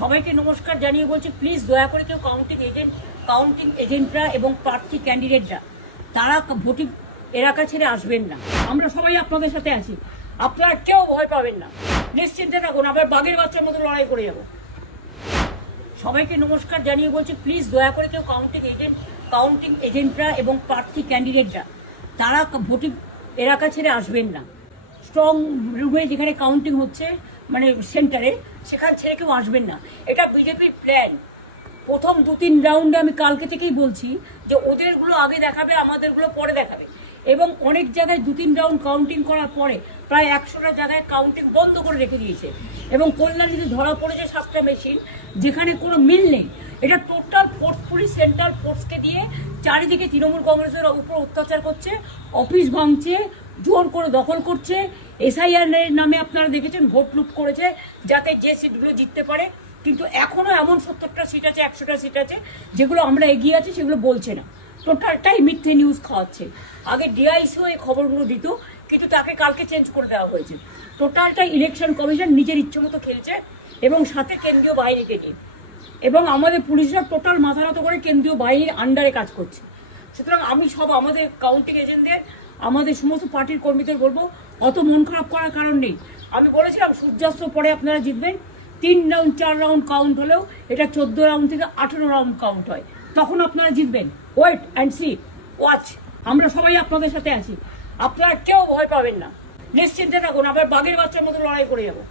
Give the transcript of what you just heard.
সবাইকে নমস্কার জানিয়ে বলছি, প্লিজ দয়া করে কেউ কাউন্টিং এজেন্টরা এবং প্রার্থী ক্যান্ডিডেটরা তারা ভোটিং এলাকা ছেড়ে আসবেন না। আমরা সবাই আপনাদের সাথে আছি, আপনারা কেউ ভয় পাবেন না, নিশ্চিন্তে থাকুন, আবার বাঘের বাচ্চার মতো লড়াই করে যাব। সবাইকে নমস্কার জানিয়ে বলছি, প্লিজ দয়া করে কেউ কাউন্টিং এজেন্টরা এবং প্রার্থী ক্যান্ডিডেটরা তারা ভোটিং এলাকা ছেড়ে আসবেন না। স্ট্রং রুমে যেখানে কাউন্টিং হচ্ছে, মানে সেন্টারে, সেখান ছেড়ে কেউ আসবেন না। এটা বিজেপির প্ল্যান। প্রথম 2-3 রাউন্ডে আমি কালকে থেকেই বলছি যে ওদেরগুলো আগে দেখাবে, আমাদেরগুলো পরে দেখাবে। এবং অনেক জায়গায় 2-3 রাউন্ড কাউন্টিং করার পরে প্রায় 100টা জায়গায় কাউন্টিং বন্ধ করে রেখে দিয়েছে। এবং কল্যাণীতে ধরা পড়েছে 7টা মেশিন, যেখানে কোনো মিল নেই। এটা টোটাল ফোর্সফুলি সেন্ট্রাল ফোর্সকে দিয়ে চারিদিকে তৃণমূল কংগ্রেসের উপর অত্যাচার করছে, অফিস ভাঙছে, জোর করে দখল করছে। এসআইআর নামে আপনারা দেখেছেন ভোট লুট করেছে যাতে যে সিটগুলো জিততে পারে। কিন্তু এখনও এমন 70টা সিট আছে, 100টা সিট আছে যেগুলো আমরা এগিয়ে আছি, সেগুলো বলছে না। টোটালটাই মিথ্যে নিউজ খাওয়াচ্ছে। আগে ডিআইসিও এই খবরগুলো দিত, কিন্তু তাকে কালকে চেঞ্জ করে দেওয়া হয়েছে। টোটালটাই ইলেকশন কমিশন নিজের ইচ্ছে মতো খেলছে, এবং সাথে কেন্দ্রীয় বাহিনীকে নিয়ে। এবং আমাদের পুলিশরা টোটাল মাথা নত করে কেন্দ্রীয় বাহিনীর আন্ডারে কাজ করছে। সুতরাং আমি আমাদের কাউন্টিং এজেন্টদের, আমাদের সমস্ত পার্টির কর্মীদের বলবো, অত মন খারাপ করার কারণ নেই। আমি বলেছিলাম সূর্যাস্ত পরে আপনারা জিতবেন। 3 রাউন্ড 4 রাউন্ড কাউন্ট হলেও এটা 14 রাউন্ড থেকে 18 রাউন্ড কাউন্ট হয়, তখন আপনারা জিতবেন। Wait and see, watch. আমরা সবাই আপনাদের সাথে আছি, আপনারা কেউ ভয় পাবেন না, নিশ্চিন্তে থাকুন, আবার বাঘের বাচ্চার মতো লড়াই করে যাবো।